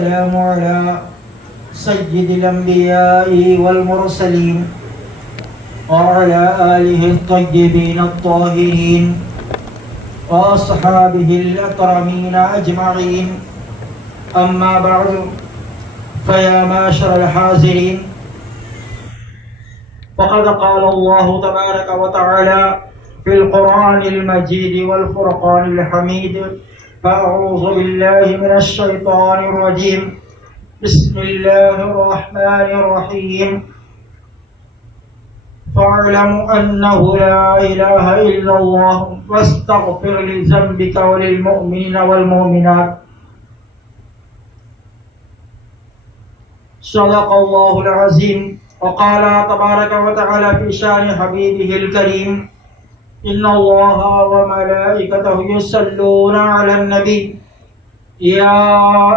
والسلام على سيد الأنبياء والمرسلين وعلى آله الطيبين الطاهرين وأصحابه الأكرمين أجمعين. أما بعد، فيا معشر الحاضرين، فقد قال الله تبارك وتعالى في القرآن المجيد والفرقان الحميد: فأعوذ بالله من الشيطان الرجيم، بسم الله الرحمن الرحيم. فاعلم أنه لا إله إلا الله واستغفر لذنبك وللمؤمنين والمؤمنات. صدق الله العظيم. وقال تبارك وتعالى في شان حبيبه الكريم: إن الله وملائكته يصلون على النبي يا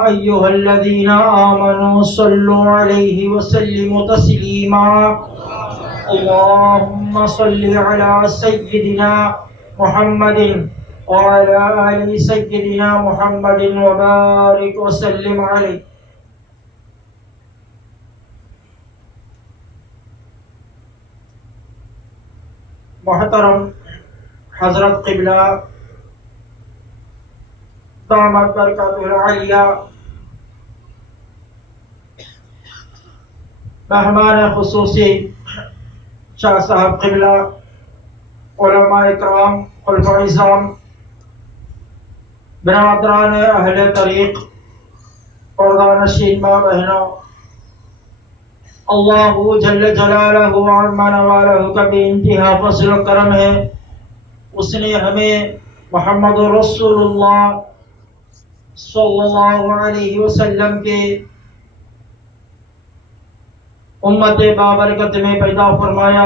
أيها الذين آمنوا صلوا عليه وسلموا تسليما. اللهم صل على سيدنا محمد وعلى آل سيدنا محمد وبارك وسلم عليه. محترم حضرت قبلہ دامت برکاتہ العالیہ، مہمان خصوصی شاہ صاحب قبلہ، علماء اکرام، خلفاء اعظام، برادران اہل طریق، پردہ ماں بہنوں، اللہ جل جلالہ عما نوالہ کا بے انتہا فضل و کرم ہے. اس نے ہمیں محمد رسول اللہ صلی اللہ علیہ وسلم کے امت بابرکت میں پیدا فرمایا،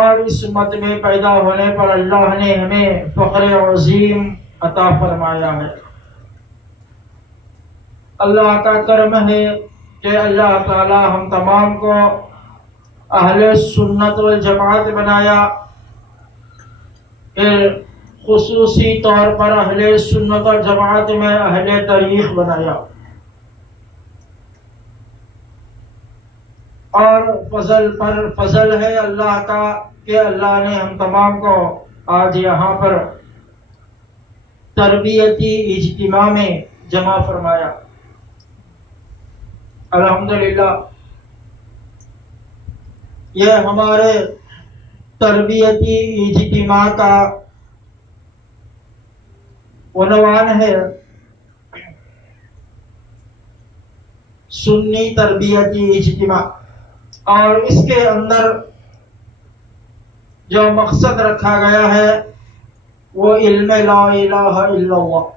اور اس امت میں پیدا ہونے پر اللہ نے ہمیں فخر عظیم عطا فرمایا ہے. اللہ کا کرم ہے کہ اللہ تعالی ہم تمام کو اہل سنت والجماعت بنایا، پھر خصوصی طور پر اہل سنت والجماعت میں اہل طریق بنایا. اور فضل پر فضل ہے اللہ کا کہ اللہ نے ہم تمام کو آج یہاں پر تربیتی اجتماع میں جمع فرمایا. الحمدللہ یہ ہمارے تربیتی اجتماع کا عنوان ہے سنی تربیتی اجتماع، اور اس کے اندر جو مقصد رکھا گیا ہے وہ علم لا الہ الا اللہ.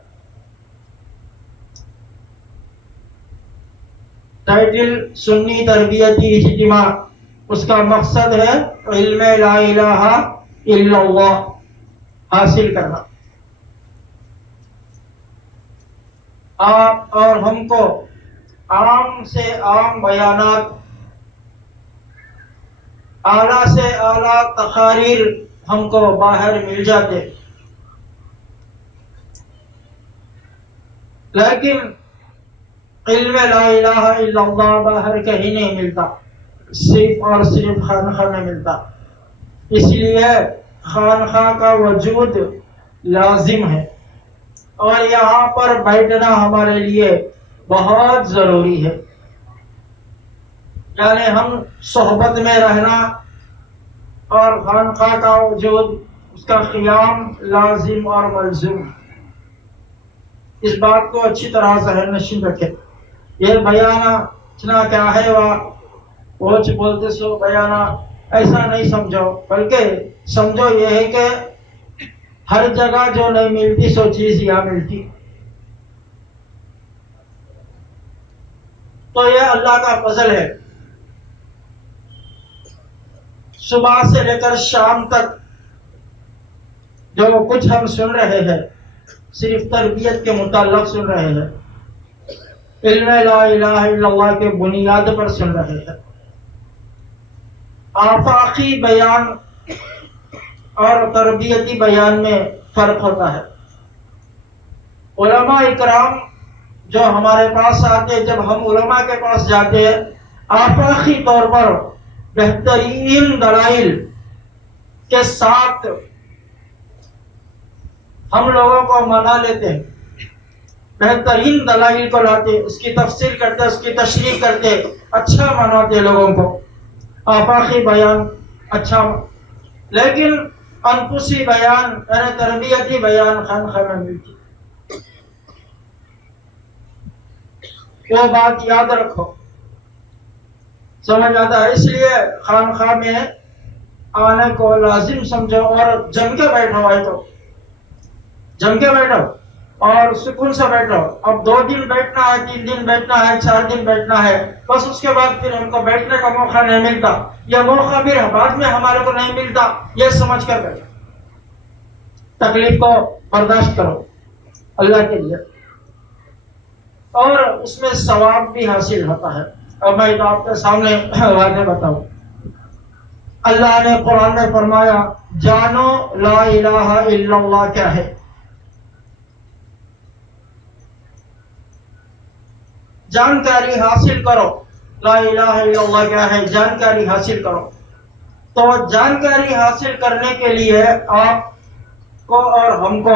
ٹائٹل سنی تربیتی اجتماع، اس کا مقصد ہے علم لا الہ الا اللہ حاصل کرنا. آپ اور ہم کو عام سے عام بیانات، اعلیٰ سے اعلیٰ تقاریر ہم کو باہر مل جاتے، لیکن علم لا الہ الا اللہ باہر کہیں نہیں ملتا، صرف اور صرف خانقاہ میں ملتا. اس لیے خانقاہ کا وجود لازم ہے، اور یہاں پر بیٹھنا ہمارے لیے بہت ضروری ہے. یعنی ہم صحبت میں رہنا اور خانقاہ کا وجود، اس کا قیام لازم اور ملزوم. اس بات کو اچھی طرح ذہن نشین رکھے. یہ بیانہ اتنا کیا ہے وہ بولتے سو بیانہ، ایسا نہیں سمجھو، بلکہ سمجھو یہ ہے کہ ہر جگہ جو نہیں ملتی سو چیز یہاں ملتی. تو یہ اللہ کا فضل ہے. صبح سے لے کر شام تک جو کچھ ہم سن رہے ہیں صرف تربیت کے متعلق سن رہے ہیں، علم لا الہ الا اللہ کے بنیاد پر سن رہے ہیں. آفاقی بیان اور تربیتی بیان میں فرق ہوتا ہے. علماء اکرام جو ہمارے پاس آتے، جب ہم علماء کے پاس جاتے ہیں، آفاقی طور پر بہترین دلائل کے ساتھ ہم لوگوں کو منا لیتے ہیں، بہترین دلائل کو لاتے، اس کی تفسیر کرتے، اس کی تشریح کرتے، اچھا مناتے لوگوں کو، آفاقی بیان اچھا، لیکن انفسی بیان یعنی تربیتی بیان خانقاہ میں ملتی. وہ بات یاد رکھو، سمجھ آتا ہے. اس لیے خانقاہ میں آنے کو لازم سمجھو اور جم کے بیٹھو. ہے تو جم کے بیٹھو اور سکون سے بیٹھو. اب 2 دن بیٹھنا ہے، 3 دن بیٹھنا ہے، 4 دن بیٹھنا ہے، بس اس کے بعد پھر ہم کو بیٹھنے کا موقع نہیں ملتا، یہ موقع پھر بعد میں ہمارے کو نہیں ملتا، یہ سمجھ کر بیٹھو. تکلیف کو برداشت کرو اللہ کے لیے، اور اس میں ثواب بھی حاصل ہوتا ہے. اور میں تو آپ کے سامنے واضح بتاؤں، اللہ نے قرآن میں فرمایا جانو لا الہ الا اللہ کیا ہے. جانکاری حاصل کرو، لا الہ الا اللہ کیا ہے، جانکاری حاصل کرو. تو جانکاری حاصل کرنے کے لیے آپ کو اور ہم کو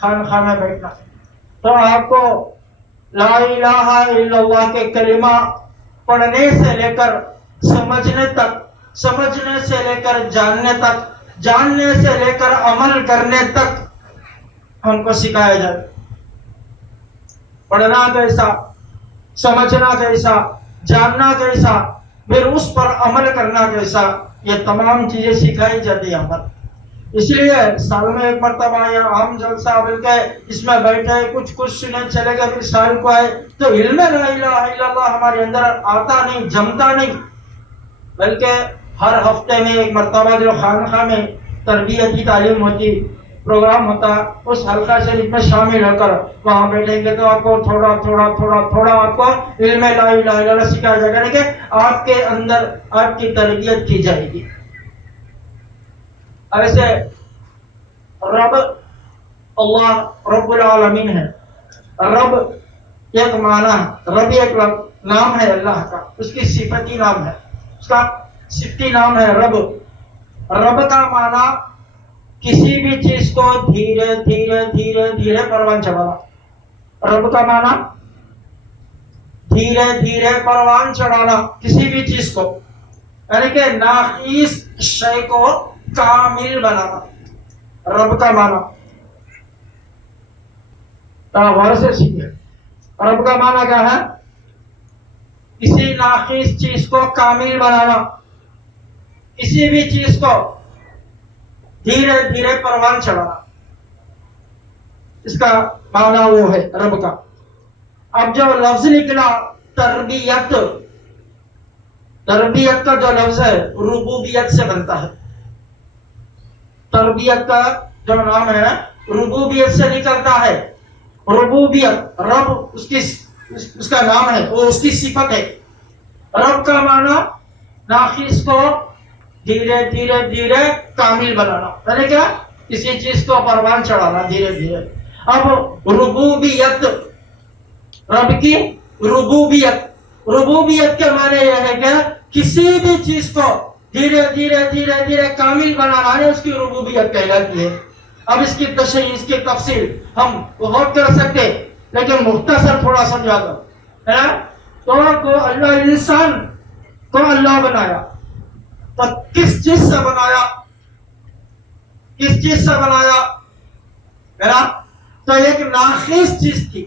خانقاہ میں بیٹھنا. تو آپ کو لا الہ الا اللہ کے کلمہ پڑھنے سے لے کر سمجھنے تک، سمجھنے سے لے کر جاننے تک، جاننے سے لے کر عمل کرنے تک ہم کو سکھایا جائے. پڑھنا کیسا، سمجھنا کیسا، جاننا کیسا، پھر اس پر عمل کرنا کیسا، یہ تمام چیزیں سکھائی جاتی ہیں پر. اس لیے سال میں ایک مرتبہ یا عام جلسہ بلکہ اس میں بیٹھے کچھ سنے چلے گئے، پھر سال کو آئے تو علم لا الہ الا اللہ ہمارے اندر آتا نہیں، جمتا نہیں. بلکہ ہر ہفتے میں ایک مرتبہ جو خانقاہ میں تربیتی تعلیم ہوتی، پروگرام ہوتا، اس حلقہ شریف میں شامل ہو کر وہاں بیٹھیں گے تو آپ کو تھوڑا تھوڑا تھوڑا تھوڑا آپ کو علم لا الہ الا اللہ سکھایا جائے گا، کہ آپ کے اندر آپ کی تربیت کی جائے گی. ایسے رب اللہ رب العالمین ہے. رب ایک معنی ہے، رب ایک نام ہے اللہ کا، اس کی صفتی نام ہے، اس کا صفتی نام ہے رب. رب کا معنی کسی بھی چیز کو دھیرے دھیرے دھیرے دھیرے پروان چڑھانا. رب کا معنی دھیرے دھیرے پروان چڑھانا کسی بھی چیز کو، یعنی کہ ناقص شے کو کامل بنانا. رب کا معنی غور سے سیکھے. رب کا معنی کیا ہے؟ کسی ناقص چیز کو کامل بنانا، کسی بھی چیز کو دھیرے دھیرے پروان چڑھانا، اس کا معنی وہ ہے رب کا. اب جو لفظ نکلا تربیت، تربیت کا جو لفظ ہے ربوبیت سے بنتا ہے. تربیت کا جو نام ہے ربوبیت سے نکلتا ہے. ربوبیت رب اس کا نام ہے، وہ اس کی صفت ہے. رب کا معنی ناقص کو دھیرے دھیرے دھیرے کامل بنانا، یعنی کیا؟ کسی چیز کو پروان چڑھانا دھیرے دھیرے. اب ربوبیت، رب کی ربوبیت، ربوبیت کے معنی یہ ہے کہ کسی بھی چیز کو دھیرے دھیرے دھیرے دھیرے کامل بنانا ہے، اس کی ربوبیت کہلاتی ہے. اب اس کی تشریح، اس کی تفصیل ہم بہت کر سکتے، لیکن مختصر تھوڑا سمجھا دو. تو اللہ انسان کو اللہ بنایا تو کس چیز سے بنایا؟ کس چیز سے بنایا؟ تو ایک ناقص چیز تھی،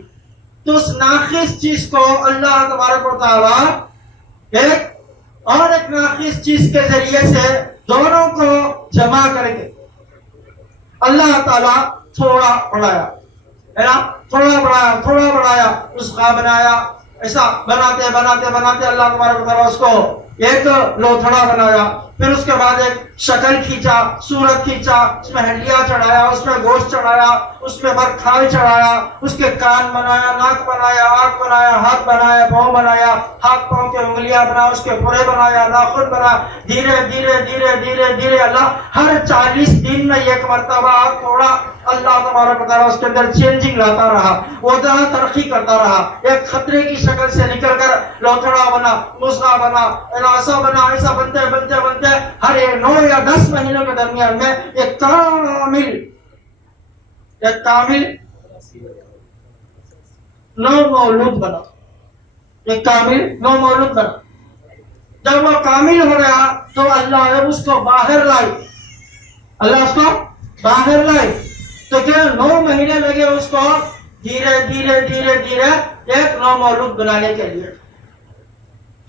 تو اس ناقص چیز کو اللہ تبارک و تعالی ایک اور ایک ناقص چیز کے ذریعے سے دونوں کو جمع کر کے اللہ تعالیٰ تھوڑا بڑھایا، ہے نا؟ تھوڑا بڑھایا، نسخہ بنایا. ایسا بناتے بناتے بناتے اللہ تبارک و تعالیٰ اس کو ایک لوتھڑا بنایا، پھر اس کے بعد ایک شکل کھینچا، صورت کھینچا، اس میں ہڈیاں چڑھایا، اس میں گوشت چڑھایا، اس میں کھال چڑھایا، اس کے کان بنایا، ناک بنایا، آنکھ بنایا، ہاتھ بنایا، پاؤں بنایا، ہاتھ پاؤں کے انگلیاں بنا، اس کے پورے بنایا، ناخن بنا. دھیرے دھیرے دھیرے دھیرے دھیرے اللہ ہر 40 دن میں ایک مرتبہ تھوڑا اللہ تبارک و تعالیٰ اس کے اندر چینجنگ لاتا رہا، وہ جہاں ترقی کرتا رہا. ایک خطرے کی شکل سے نکل کر لوتھڑا بنا، مسا بنا، ایسا بنا، ایسا بنتے بنتے بنتے ہر 9 یا 10 مہینوں کے درمیان میں ایک کامل نو مولود بنا. ایک کامل نو مولود بنا. جب وہ کامل ہو گیا تو اللہ نے اس کو باہر لائی. اللہ اس کو باہر لائی تو کیا 9 مہینے لگے اس کو دھیرے دھیرے دھیرے دھیرے ایک نو مولود بنانے کے لیے.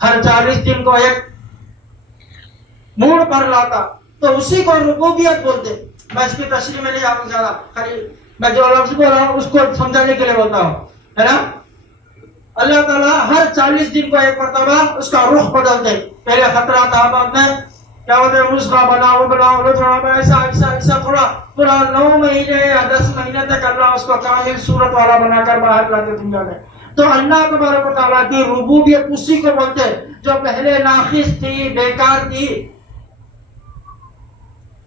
ہر 40 دن کو ایک موڑ پر لاتا تو اسی کو ربوبیت بولتے. میں اس کی تشریح میں نہیں آپ جانا، خالی میں جو لفظ بول رہا ہوں اس کو سمجھانے کے لیے بولتا ہوں، ہے نا. اللہ تعالیٰ ہر 40 دن کو ایک مرتبہ اس کا رخ بدل دے. پہلے خطرہ تھا، بعد میں کیا ہوتے ہیں مسخہ بنا، وہ بنا، وہ تھوڑا بنا، ایسا ایسا ایسا تھوڑا پورا 9 مہینے یا 10 مہینے تک اللہ اس کو کامل صورت والا بنا کر باہر لاتے دنیا میں. تو اللہ تبارک و تعالیٰ کی ربوبیت اسی کو بولتے جو پہلے ناقص تھی، بیکار تھی.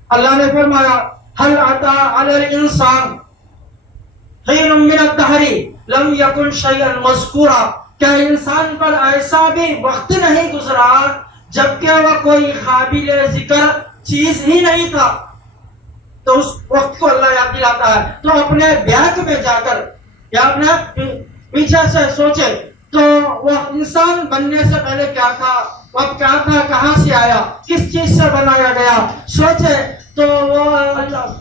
اللہ نے فرمایا هل اتى على الانسان حين من الدهر لم يكن شيئا مذكورا. کیا انسان پر ایسا بھی وقت نہیں گزرا جبکہ وہ کوئی قابل ذکر چیز ہی نہیں تھا. تو اس وقت کو اللہ یاد دلاتا ہے. تو اپنے بیک میں جا کر یا اپنے پیچھے سے سوچے تو وہ انسان بننے سے پہلے کیا تھا، وقت کیا تھا، کہاں سے آیا، کس چیز سے بنایا گیا. سوچے تو وہ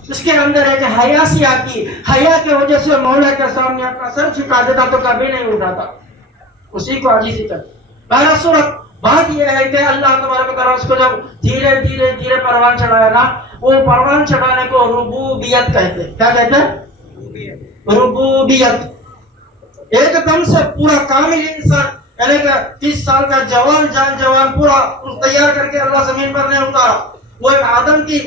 اس کے اندر ایک حیا سی آتی. حیا کی وجہ سے مولا کے سامنے اپنا سر جھکا دیتا تو کبھی نہیں اٹھاتا، اسی کو عاجزی کرتا. پہلا صورت بات یہ ہے کہ اللہ تبارک و تعالیٰ اس کو جب دھیرے دھیرے دھیرے پروان چڑھایا نا، وہ پروان چڑھانے کو ربوبیت کہتے ہیں. کیا کہتے ہیں؟ ربوبیت. ایک دم سے پورا کامل انسان، یعنی کہ 30 سال کا جوان جوان پورا تیار کر کے اللہ زمین پر نہیں اتارا. وہ ایک آدم کی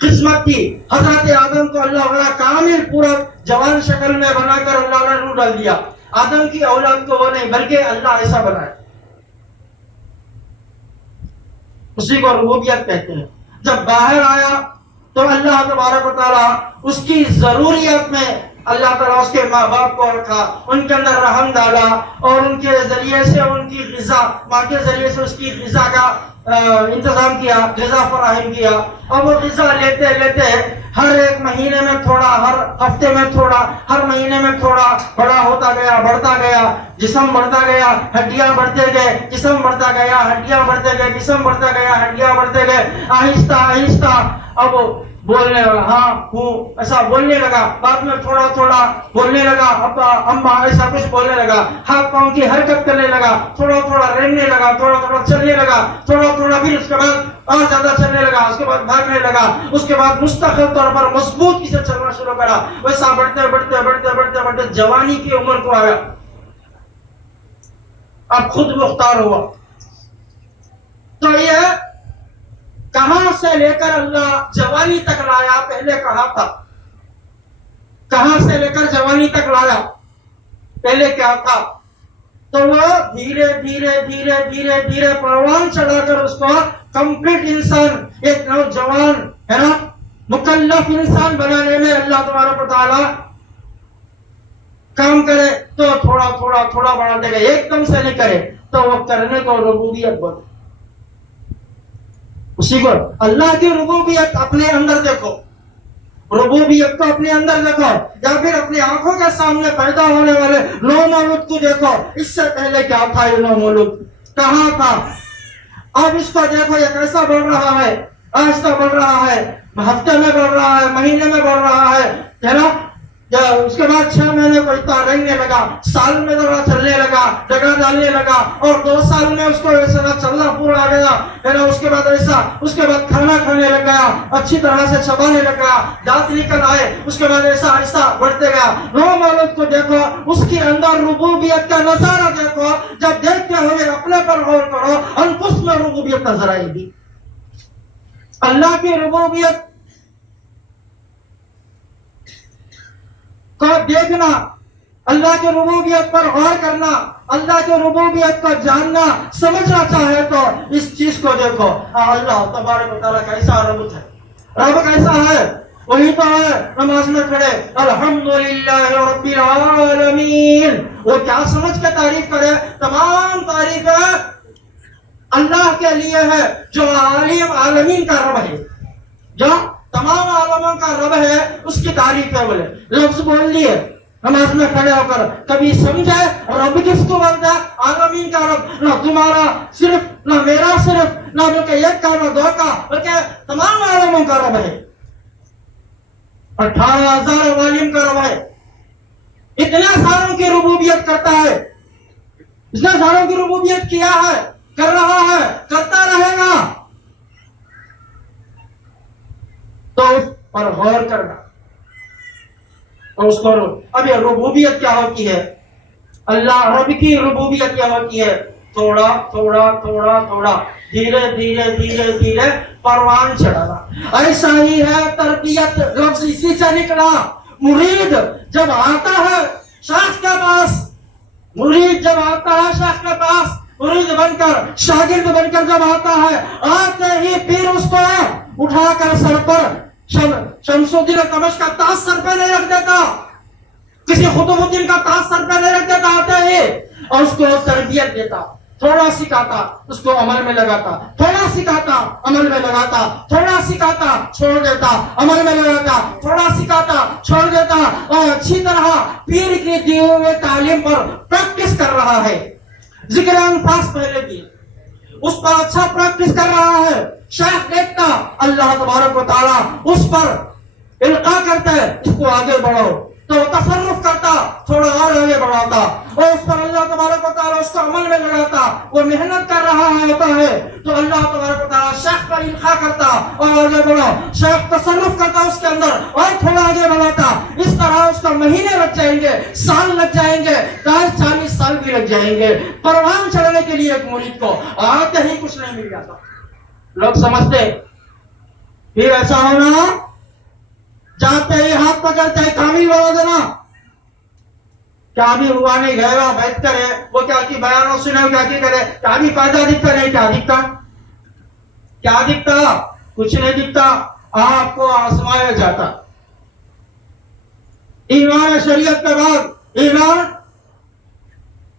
قسمت تھی. حضرت آدم کو اللہ تعالیٰ کامل پورا جوان شکل میں بنا کر اللہ نے روح ڈال دیا. آدم کی اولاد کو وہ نہیں بلکہ اللہ ایسا بنایا. اسی کو ربوبیت کہتے ہیں. جب باہر آیا تو اللہ تبارک و تعالیٰ اس کی ضروریات میں اللہ تعالیٰ اس کے ماں باپ کو رکھا، ان کے اندر رحم ڈالا اور ان کے ذریعے سے ان کی غذا، ماں کے ذریعے سے اس کی غذا کا انتظام کیا، غذا فراہم کیا. اور وہ غذا لیتے لیتے ہر ایک مہینے میں تھوڑا، ہر ہفتے میں تھوڑا، ہر مہینے میں تھوڑا بڑا ہوتا گیا، بڑھتا گیا. جسم بڑھتا گیا، ہڈیاں بڑھتے گئے، جسم بڑھتا گیا، ہڈیاں بڑھتے گئے، جسم بڑھتا گیا، ہڈیاں بڑھتے گئے. آہستہ آہستہ اب بولنے لگا، ہاں ہوں ایسا بولنے لگا. بعد میں تھوڑا تھوڑا بولنے لگا، ابا اما ایسا کچھ بولنے لگا. ہاتھ پاؤں کی حرکت کرنے لگا، تھوڑا تھوڑا رینگنے لگا، تھوڑا تھوڑا چلنے لگا، تھوڑا تھوڑا پھر اس کے بعد اور زیادہ چلنے لگا، اس کے بعد بھاگنے لگا، اس کے بعد مستقل طور پر مضبوط سے چلنا شروع کرا. ویسا بڑھتے بڑھتے بڑھتے بڑھتے بڑھتے جوانی کی عمر کو آیا. اب خود مختار ہوا. تو یہ کہاں سے لے کر اللہ جوانی تک لایا؟ پہلے کہاں تھا؟ کہاں سے لے کر جوانی تک لایا؟ پہلے کیا تھا؟ تو وہ دھیرے دھیرے دھیرے دھیرے دھیرے پروان چڑھا کر اس کو کمپلیٹ انسان، ایک نوجوان ہے نا، مکلف انسان بنانے میں اللہ تبارک و تعالیٰ کام کرے تو تھوڑا تھوڑا تھوڑا بڑھاتے گئے، ایک دم سے نہیں کرے. تو وہ کرنے کو ربوبیت بولتے. اسی کو اللہ کی ربوبیت اپنے اندر دیکھو، ربوبیت کو اپنے اندر دیکھو، یا پھر اپنی آنکھوں کے سامنے پیدا ہونے والے نو مولود کو دیکھو. اس سے پہلے کیا تھا یہ نو مولود؟ کہاں تھا؟ اب اس کو دیکھو، یہ کیسا بڑھ رہا ہے، آہستہ بڑھ رہا ہے، ہفتے میں بڑھ رہا ہے، مہینے میں بڑھ رہا ہے نا. اس کے بعد 6 مہینے کو اتنا رنگنے لگا، سال میں ذرا چلنے لگا، جگہ ڈالنے لگا، اور 2 سال میں اس کو ایسا چلنا پورا آ گیا ہے نا. اس کے بعد ایسا، اس کے بعد کھانا کھانے لگ گیا، اچھی طرح سے چبانے لگ گیا، دانت نکل آئے. اس کے بعد ایسا ایسا بڑھتے گیا. نو مولود کو دیکھو، اس کے اندر ربوبیت کا نظارہ دیکھو. جب دیکھتے ہوئے اپنے پر غور کرو، انفس میں ربوبیت نظر آئے گی. اللہ کی ربوبیت کو دیکھنا، اللہ کی ربوبیت پر غور کرنا، اللہ کی ربوبیت کو جاننا، سمجھنا چاہے تو اس چیز کو دیکھو، اللہ تبارک و تعالیٰ کیسا رب ہے، رب کیسا ہے، وہی تو ہے نماز میں کھڑے الحمدللہ رب العالمین، وہ کیا سمجھ کے تعریف کرے، تمام تعریفیں اللہ کے لیے ہے جو عالمین کا رب ہے، جو تمام عالموں کا رب ہے، اس کی تعریف ہے، بولے لفظ بول دیے نماز میں کھڑے ہو کر، کبھی سمجھے رب کس کو بولتا ہے، عالمین کا رب، نہ تمہارا صرف، نہ میرا صرف، نہ بلکہ ایک کا، نہ دو کا، بلکہ تمام عالموں کا رب ہے، 18,000 عوالم کا رب ہے، اتنے ساروں کی ربوبیت کرتا ہے، اتنے ساروں کی ربوبیت کیا ہے، کر رہا ہے، کرتا رہے گا، تو اس پر غور کرنا اور اس کو اب یہ ربوبیت کیا ہوتی ہے، اللہ رب کی ربوبیت کیا ہوتی ہے، تھوڑا تھوڑا تھوڑا تھوڑا دھیرے دھیرے دھیرے دھیرے پروان چڑھانا، ایسا ہی ہے تربیت، لفظ اسی سے نکلا، مرید جب آتا ہے شیخ کے پاس، مرید جب آتا ہے شیخ کے پاس، مرید بن کر، شاگرد بن کر جب آتا ہے، آتے ہی پیر اس کو اٹھا کر سر پر شمس الدین دمشق کا تاج سر پہ نہیں رکھ دیتا، کسی قطب الدین کا تاج سر پہ نہیں رکھ دیتا، آتے ہی اور اس کو تربیت دیتا، تھوڑا سکھاتا، اس کو عمل میں لگاتا، تھوڑا سکھاتا، عمل میں لگاتا، تھوڑا سکھاتا، چھوڑ دیتا، عمل میں لگاتا، تھوڑا سکھاتا، چھوڑ دیتا، اور اچھی طرح پیر کی دی ہوئے تعلیم پر پریکٹس کر رہا ہے، ذکر انفاس پہلے کی اس پر اچھا پریکٹس کر رہا ہے، شیخ دیکھتا، اللہ تبارک و تعالیٰ اس پر القاء کرتا ہے، اس کو آگے بڑھو، تو تصرف کرتا، تھوڑا اور آگے بڑھاتا، اور اس پر اللہ تبارک و تعالیٰ اس کو عمل میں لگاتا، وہ محنت کر رہا ہوتا ہے، تو اللہ تبارک و تعالیٰ شیخ پر القاء کرتا اور آگے بڑھو، شیخ تصرف کرتا اس کے اندر اور تھوڑا آگے بڑھاتا، اس طرح اس کو مہینے لگ جائیں گے، سال لگ جائیں گے، 40 سال بھی لگ جائیں گے، پروان چڑھنے کے لیے ایک مرید کو آتے ہی کچھ نہیں مل جاتا، لوگ سمجھتے پھر ایسا ہونا، جاتے ہی ہاتھ پکڑتے ہی کامل بنا دینا، کامل ہوا نہیں، گئے وہاں بیٹھ کرے، وہ کیا کی بیانوں سنے، کیا کی کرے، کیا بھی فائدہ دکھتا نہیں، کیا دکھتا، کیا دکھتا، کچھ نہیں دکھتا، آپ کو آزمایا جاتا، ایمان شریعت کے بعد، ایمان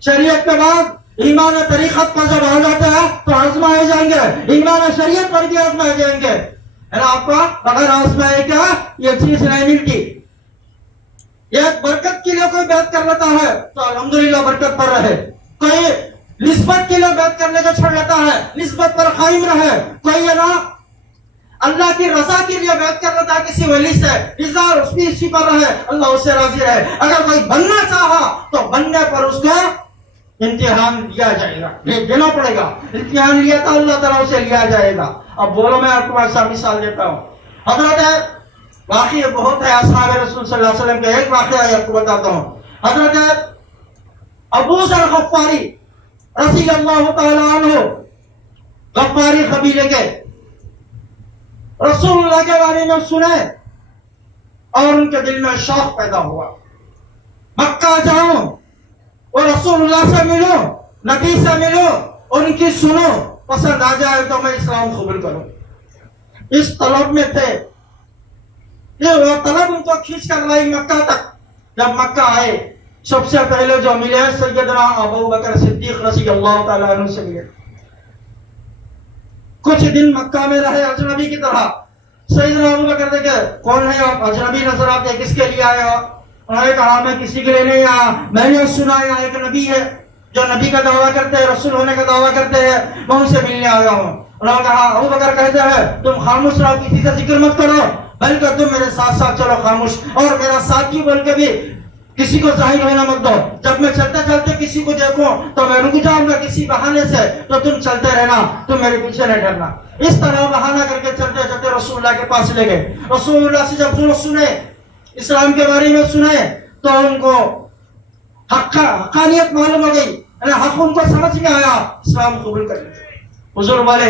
شریعت کے بعد ایمان طریقت پر جب آ جاتا ہے تو آزمائے جائیں گے، ایمان شریعت پر بھی آزمائے جائیں گے، آپ کا اگر آزمائے کیا یہ چیز نہیں ملتی، ایک برکت کے لیے کوئی بیعت کر لیتا ہے تو الحمدللہ برکت پر رہے، کوئی نسبت کے لیے بیعت کرنے کا چھوڑ لیتا ہے، نسبت پر قائم رہے، کوئی ہے نا اللہ کی رضا کے لیے بیعت کر لیتا ہے کسی ولی سے، رضا اس کی اسی پر رہے، اللہ اس سے راضی رہے، اگر کوئی بننا چاہا تو بننے پر اس کو امتحان لیا جائے گا، دینا پڑے گا، امتحان لیا تھا اللہ تعالیٰ اسے لیا جائے گا۔ اب بولو میں آپ کو ایسا مثال دیتا ہوں، حضرت واقعی بہت ہے اصحاب رسول صلی اللہ علیہ وسلم کا، ایک واقعہ آپ کو بتاتا ہوں، حضرت ابو ذر غفاری رضی اللہ تعالیٰ عنہ، غفاری قبیلے کے، رسول اللہ کے بارے میں سنے اور ان کے دل میں شوق پیدا ہوا، مکہ جاؤں اور رسول اللہ سے ملو، نبی سے ملو اور ان کی سنو، پسند آ جائے تو میں اسلام قبول کروں، اس طلب میں تھے، یہ وہ طلب ان کو کھینچ کر لائی مکہ تک۔ جب مکہ آئے سب سے پہلے جو ملے سیدنا ابو بکر صدیق رضی اللہ تعالیٰ عنہ سے ملے، کچھ دن مکہ میں رہے اجنبی کی طرح، سیدنا ابو بکر دیکھے کون ہے آپ، اجنبی نظر آتے، کس کے لیے آئے ہو؟ انہوں نے کہا میں کسی کے لیے نہیں آیا، میں نے سنا یہاں ایک نبی ہے جو نبی کا دعویٰ کرتے ہیں، رسول ہونے کا دعویٰ کرتے ہیں، میں ان سے ملنے آیا ہوں۔ انہوں نے کہا ابو بکر کہتے ہیں تم خاموش رہو، کسی سے ذکر مت کرو، بلکہ تم میرے ساتھ ساتھ چلو خاموش، اور میرا ساتھی بول کے بھی کسی کو ظاہر ہونا مت دو، جب میں چلتے چلتے کسی کو دیکھوں تو میں رک جاؤں گا کسی بہانے سے، تو تم چلتے رہنا، تم میرے پیچھے نہیں ڈرنا۔ اس طرح بہانہ کر کے چلتے چلتے رسول اللہ کے پاس لے گئے، رسول اللہ سے جب سنے اسلام کے بارے میں سنے تو ان کو حقانیت معلوم ہو گئی، حق ان کو سمجھ میں آیا، اسلام قبول کر لیا۔ حضور والے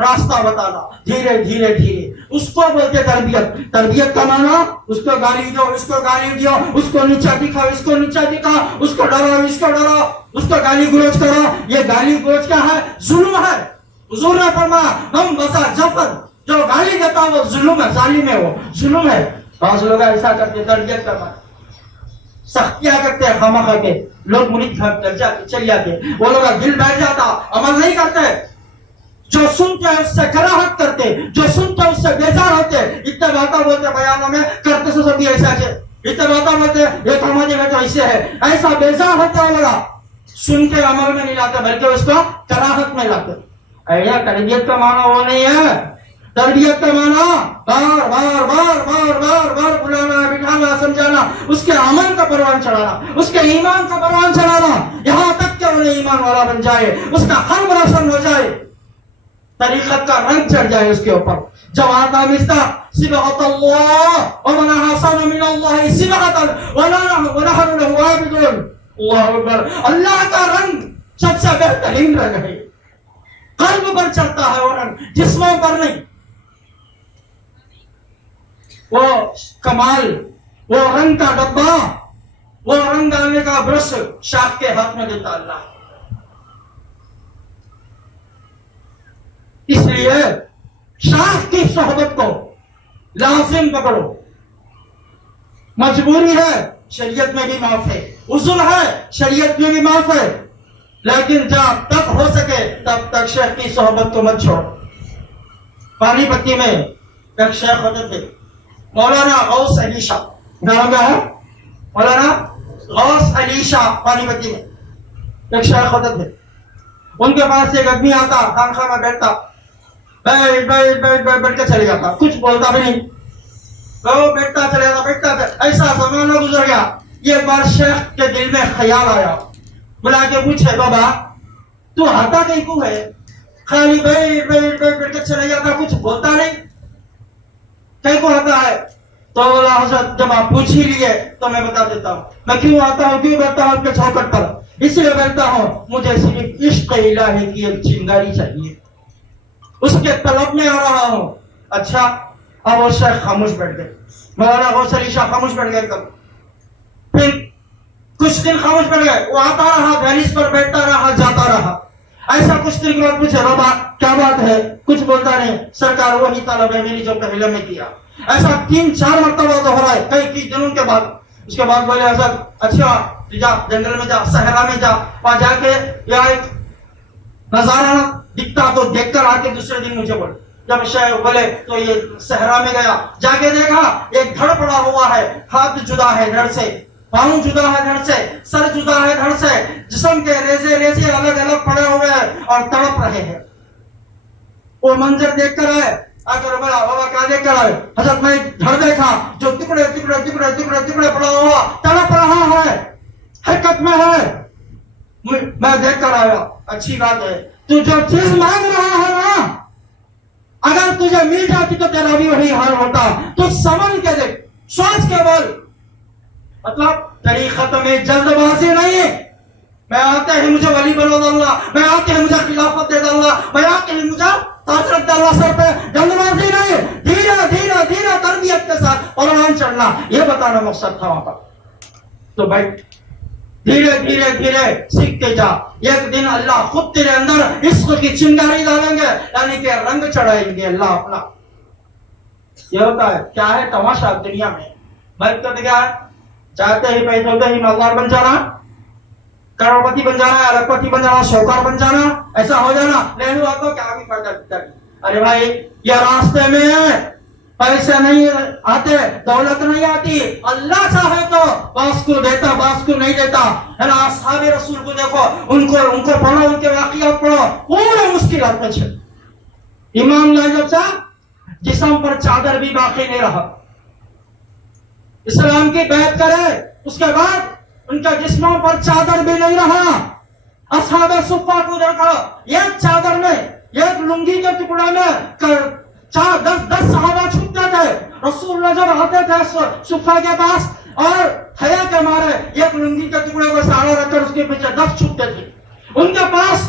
راستہ بتانا دھیرے دھیرے دھیرے، اس کو بولتے تربیت۔ تربیت کا معنی اس کو گالی دو، اس کو گالی دو، اس کو نیچا دکھاؤ، اس کو نیچا دکھاؤ، اس کو ڈراؤ، اس کو ڈراؤ، اس کو گالی گلوچ کرو۔ یہ گالی گلوچ کیا ہے؟ ظلم ہے۔ حضور نے فرمایا ہم بسا جفر، جو گالی دیتا وہ ظلم ہے، ظالم ہے، وہ ظلم ہے۔ بعض لوگ ایسا کرتے، تربیت کرنا سختیاں کرتے ہیں خامخواہ کے، لوگ مرید کر جاتے، چل جاتے، وہ لوگ دل بیٹھ جاتا، عمل نہیں کرتے، جو سنتے ہیں اس سے کراہت کرتے، جو سنتے ہیں اس سے بیزار ہوتے، اتنے باتیں بولتے بیانوں میں، کرتے سو سب ایسا ہے، اتنے باتیں بولتے یہ سماج میں تو ایسے ہے، ایسا بیزار ہوتا ہے لگا، سن کے عمل میں نہیں لاتے بلکہ اس کو کراہت میں لاتے۔ ایسا تربیت کا معنی وہ نہیں ہے۔ تربیت کا معنی بار بار بار بار بار بار بلانا، بٹھانا، سمجھانا، اس کے عمل کا پروان چڑھانا، اس کے ایمان کا پروان چڑھانا، یہاں تک کہ انہیں ایمان والا بن جائے، اس کا قلب روشن ہو جائے، طریقت کا رنگ چڑھ جائے اس کے اوپر۔ جب آتا مستہ صبغۃ اللہ ومن احسن من اللہ صبغۃ ونحن له عابدون، اللہ اکبر، اللہ کا رنگ سب سے بہترین رنگ ہے، قلب پر چڑھتا ہے وہ رنگ، جسموں پر نہیں۔ وہ کمال، وہ رنگ کا ڈبہ، وہ رنگ ڈالنے کا برش شاخ کے ہاتھ میں دیتا اللہ۔ اس لیے شاخ کی صحبت کو لازم پکڑو، مجبوری ہے، شریعت میں بھی معاف ہے، اصول ہے، شریعت میں بھی معاف ہے، لیکن جب تک ہو سکے تب تک شیخ کی صحبت کو مت چھوڑ۔ پانی پتی میں ایک شیخ ہوتے تھے مولانا غوث علی شاہ، نام کیا ہے؟ مولانا غوث علی شاہ، پانی پتی میں ایک شیخ ہوتے تھے۔ ان کے پاس ایک آدمی آتا، خانقاہ میں بیٹھتا، بیٹھ بیٹھ بیٹھ بیٹھ بیٹھ کے چلے جاتا، کچھ بولتا بھی نہیں، وہ بیٹھتا چلے جاتا، بیٹھتا چلے۔ ایسا زمانہ گزر گیا، ایک بار شیخ کے دل میں خیال آیا، بلا کے پوچھے بابا تو آتا کہیں کو ہے؟ خالی بیٹھ بیٹھ بیٹھ بیٹھ کے چلے جاتا، کچھ بولتا نہیں، کہیں کو آتا ہے؟ تو بولا حضرت جب آپ پوچھ ہی لیے تو میں بتا دیتا ہوں، میں کیوں آتا ہوں، کیوں بیٹھتا ہوں آپ کے چوکھٹ پر، اس لیے بیٹھتا ہوں مجھے صرف عشق الہی کی ایک چنگاری چاہیے، اس کے طلب میں آ رہا ہوں۔ اچھا، اب وہ شیخ خاموش بیٹھ گئے، مولانا غوث علی شاہ خاموش بیٹھ گئے ایک دم۔ پھر کچھ دن خاموش بیٹھ گئے، وہ آتا رہا، دہلیز پر بیٹھتا رہا، جاتا رہا۔ ایسا کچھ دن کے بعد پوچھے بابا کیا بات ہے؟ کچھ بولتا نہیں، سرکار وہی طلب ہے میری جو پہلے میں کیا۔ ایسا 3-4 مرتبہ تو ہو رہا ہے کئی دنوں کے بعد۔ اس کے بعد بولے حضرت اچھا جا جنگل میں جا، صحرا میں جا، وہاں جا کے یا ایک نظارہ دکھتا تو دیکھ کر آ کے دوسرے دن مجھے بول۔ جب شیخ بولے تو یہ صحرا میں گیا، جا کے دیکھا ایک دھڑ پڑا ہوا ہے، ہاتھ جدا ہے دھڑ سے، پاؤں جدا ہے دھڑ سے، سر جدا ہے دھڑ سے، جسم کے ریزے ریزے الگ الگ پڑے ہوئے ہیں اور تڑپ رہے ہیں۔ وہ منظر دیکھ کر آئے، آ کر بولا بابا کیا دیکھ کر آئے؟ حضرت میں دھڑ دیکھا جو ٹکڑے ٹکڑے ٹکڑے ٹکڑے ٹکڑے پڑا ہوا تڑپ رہا ہے، حرکت میں ہے، میں دیکھ کر آیا۔ اچھی بات ہے، تو جو چیز مانگ رہا ہے نا، اگر تجھے مل جاتی تو تیرا بھی وہی حال ہوتا، تو سمجھ کے دیکھ، سوچ کے بول۔ مطلب طریقت میں جلد بازی نہیں، میں آتے ہیں مجھے ولی بنا ڈالنا، میں آتے ہیں مجھے خلافت دے ڈالنا، میں آتے ہیں مجھے تاج رکھ ڈالنا سر پہ، جلد بازی نہیں، دھیرے دھیرے دھیرے تربیت کے ساتھ پروان چڑھنا، یہ بتانا مقصد تھا وہاں پر۔ تو بھائی دھیرے دھیرے دھیرے سیکھتے جا، ایک دن اللہ خود تیرے اندر عشق کی چنگاری ڈالیں گے، یعنی کہ رنگ چڑھائیں گے اللہ اپنا۔ یہ ہوتا ہے، کیا ہے تماشا دنیا میں، برکت کیا ہے؟ چاہتے ہی پیسے ہوتے ہی مالدار بن جانا، کروڑپتی بن جانا، اربپتی بن جانا، شوکار بن جانا، ایسا ہو جانا، نہیں ہوا تو کیا بھی فائدہ دیتا ہے؟ ارے بھائی یہ راستے میں پیسے نہیں آتے، دولت نہیں آتی، اللہ چاہے تو باس کو دیتا، باس کو نہیں دیتا ہے نا۔ اصحاب رسول کو دیکھو، ان کو پڑھو، ان کے واقعات پڑھو، پورے مشکلات میں چھے۔ امام جب سے جسم پر چادر بھی باقی نہیں رہا، اسلام کی بیعت کرے اس کے بعد ان کے جسموں پر چادر بھی نہیں رہا۔ اصحاب صفہ کو دیکھو، ایک چادر میں، ایک لنگی کے ٹکڑے میں 10 صحابہ چھپتے تھے، رسول اللہ جب آتے تھے صفہ کے پاس اور حیا کے مارے ایک لنگی کے ٹکڑے کو سہارا رکھ کر اس کے پیچھے 10 چھپتے تھے۔ ان کے پاس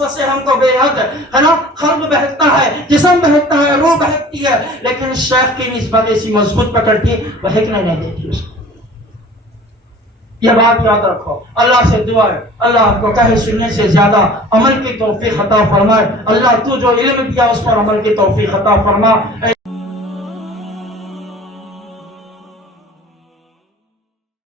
وسوسے ہم کو بے حد ہے نا، قلب بہکتا ہے، جسم بہکتا ہے، روح بہکتی ہے، لیکن شیخ کی نسبت ایسی مضبوط پکڑ تھی، بہکنے نہیں دیتی اس کو۔ یہ بات یاد رکھو، اللہ سے دعا ہے اللہ آپ کو کہے سننے سے زیادہ عمل کی توفیق عطا فرمائے۔ اللہ تو جو علم دیا اس پر عمل کی توفیق عطا فرما۔